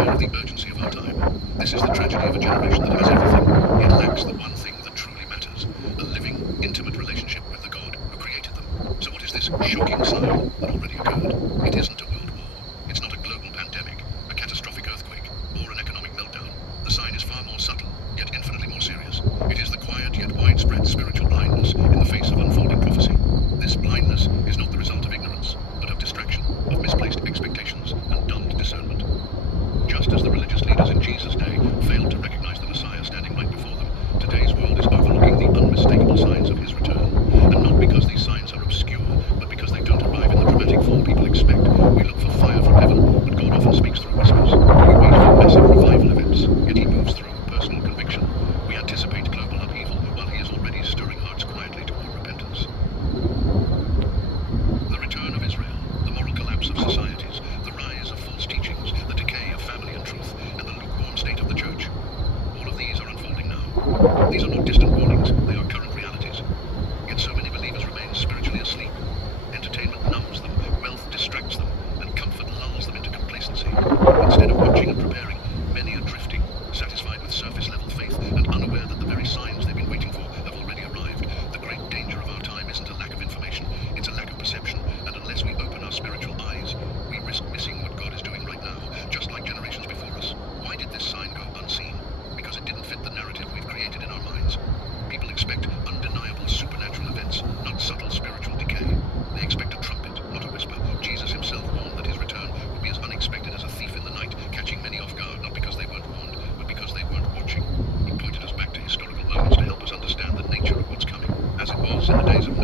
aware of the urgency of our time. This is the tragedy of a generation that has everything, yet lacks the one thing that truly matters, a living, intimate relationship with the God who created them. So what is this shocking sign that already occurred? It isn't a world war. It's not a global pandemic, a catastrophic earthquake, or an economic meltdown. The sign is far more subtle, yet infinitely more serious. It is the quiet yet widespread spiritual blindness in the face of unfolding prophecy. This blindness is not the result of ignorance, but of distraction, of misplaced expectations, and dulled discernment. Just as the religious leaders in Jesus' day failed to recognize the Messiah standing right before them, today's world is overlooking the unmistakable signs of his return. And not because these signs are obscure, but because they don't arrive in the dramatic form people expect. We look for fire from heaven, but God often speaks through whispers. We wait for massive revival events, yet he moves through personal conviction. We anticipate global upheaval, while he is already stirring hearts quietly toward repentance. The return of Israel, the moral collapse of societies, the rise of false teachings, the decay of family and truth, and the lukewarm state of the church. All of these are unfolding now. These are not distant warnings, they are current realities. Yet so many believers remain spiritually asleep. Entertainment numbs them, wealth distracts them, and comfort lulls them into complacency. Instead of watching and preparing, many are drifting, satisfied with surface-level faith and unaware that the very signs they've been waiting for have already arrived. The great danger of our time isn't a lack of information, it's a lack of perception, and unless we open our spiritual eyes, we risk missing what God is doing right now, just like generations before us. Why did this sign go unseen? Because it didn't fit the narrative we've created in our minds. People expect undeniable supernatural events, not subtle spiritual decay. They expect a trumpet, not a whisper. Jesus himself warned that his return would be as unexpected as a thief in the night, catching many off guard, not because they weren't warned, but because they weren't watching. He pointed us back to historical moments to help us understand the nature of what's coming, as it was in the days of